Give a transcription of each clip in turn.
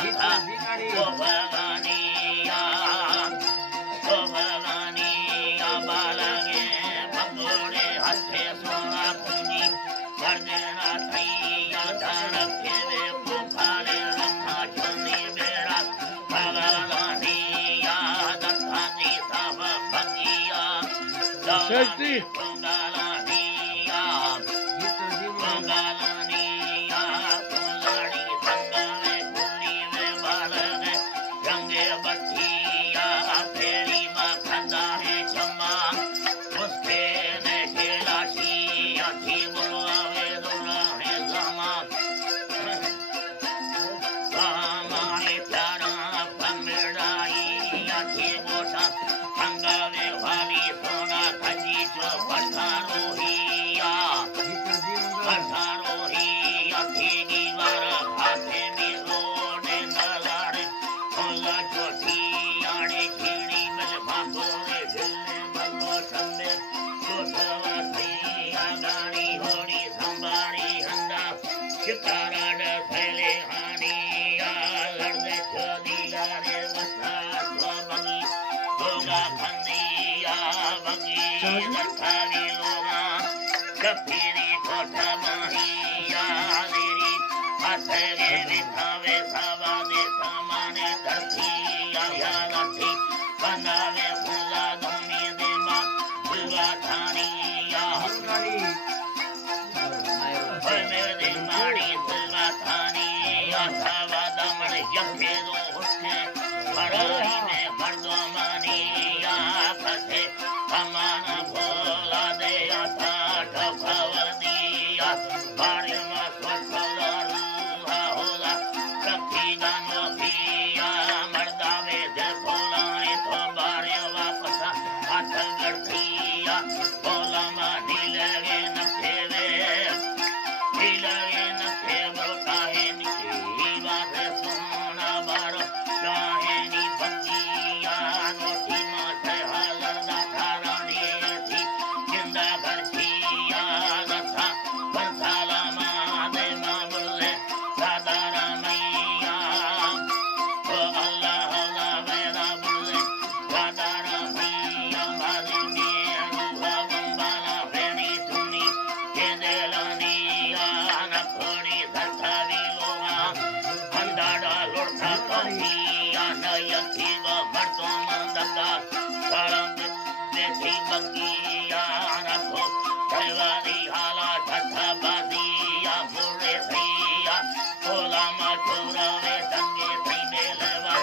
दत्ता ओ भगानिया बालगे भगोड़े हथे सोना पूंजी कर देना थैया धन फेरे पुखारे रखा चुनी बेड़ा भगानिया दत्ता जी सब भंगिया सस्ती भगानिया भगानिया फुलड़ी संगवे फुली में बालगे रंगे बत्तिया फेरी मां खंदा है चम्मा उसके ने खेलाशी अथी बुलावे दुला है जामा हमारे प्यारा पमेड़ाई अथी बोसा अंगवे वाली सोना खजी चो पठारोहिया अथी दीवार हाथे में रोडे नलारे खोला चोटी आड़े खीड़ी में भागोरे झिलने बल्लो संबे चोटवा थैया गाड़ी होड़ी संभारी हंदा शिकारा डे फैले हानिया लड़दे चोदिया रे वसा तो बगी होगा खंदिया बगी दखारी लोगा कफीरी कोठा माहिया देरी हथेरे बिठावे सावा दे सामाने धरती आया गठी बनावे फूला धोनी दे मां फूला थानिया मेरे माड़ी फूला थानिया सावा दमन यखे दो हुस्ने बड़ाई में मर्दो मानिया फसे हमारा भोला दे आता ठफावर दिया बाड़ी में सोचला रूहा होला कथी गानो पिया मर्दावे दे भोलाने तो बारे वापस हाथ गढ़िया भोला मा ढीलगे न फेवे काहे निकी बात सोना बारो काहे नी बंदिया नोटी माथे हालर दा थारानी थी जिंदा घरचिया दसा बरसाला मा दे मामले सादारा मैया ओ अल्लाह अल्लाह वेदा बुले सादारा मैया माली ने रूहा बंबाला वेणी तुनी के देलानिया न खोड़ी धरतावी लोगा अंदाड़ा लोड़ता कौपिया न यथी व मर्दों मंदगा सारंग देती बगिया न को तैवारी हाला ठठा बादिया बुरे सैया कोला मा चोरावे दंगे थई मेलवा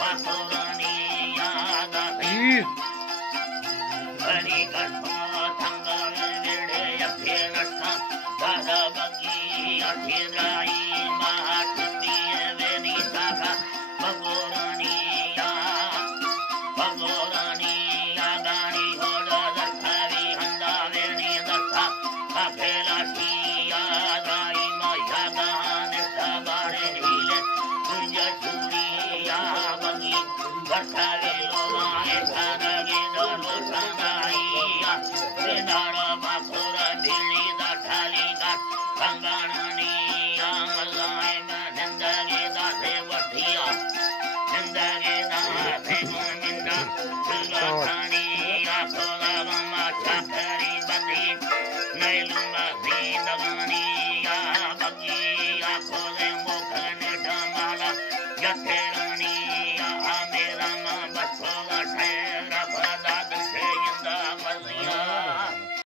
पासोरानिया गाती हरी कठो थंगावे वेड़े यथे नष्टा दादा बगिया ठेराई महाटुतिये वेनी साखा भगोरानिया गानी होड़ा दत्तावी हंदा वेनी दत्ता अकेला सिया गाई माया गाने सबारे हिले तुझे चूड़िया बगी दत्तावी लोगाए सारगे दरो संगाइया बेनारा बाखोरा ढीली दठाली का कंगानिया मल्लाए में निंदगे दासे वठिया निंदगे दासे गोविंदा सुलाखानिया सोला गमा चाकरी बदी नैलुंगा दी दगानिया